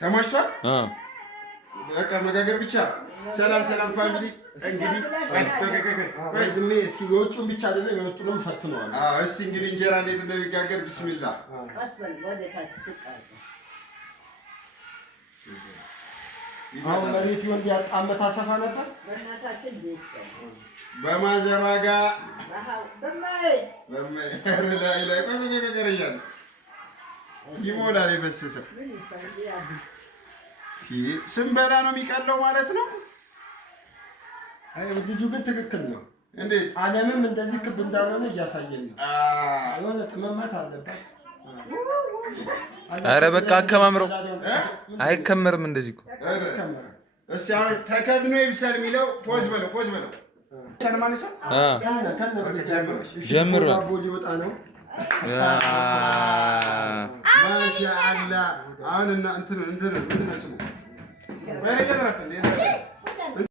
ተሟሽቷል። በቃ መጋገር ብቻ። ሰላም ሰላም ፋሚሊ። እንግዲህ ድሜ እስኪ የውጭውን ብቻ አይደለም የውስጡንም ፈትነዋል። እስቲ እንግዲህ እንጀራ እንዴት እንደሚጋገር ቢስሚላ። አሁን መሬት ይወንድ ያጣመታ ሰፋ ነበር በማዘሯ ጋር ይሞላል የፈሰሰ ስንበላ ነው የሚቀለው ማለት ነው። ልጁ ግን ትክክል ነው። እንዴት ዓለምም እንደዚህ ክብ እንዳልሆነ እያሳየን ነው። የሆነ ጥመማት አለበት። ኧረ በቃ አከማምረው አይከመርም እንደዚህ እኮ። እስኪ አሁን ተከድኖ ይብሰል የሚለው ፖዝ በለው ጀምሮ ዳቦ ሊወጣ ነው። ማሻአላህ አሁን እንትን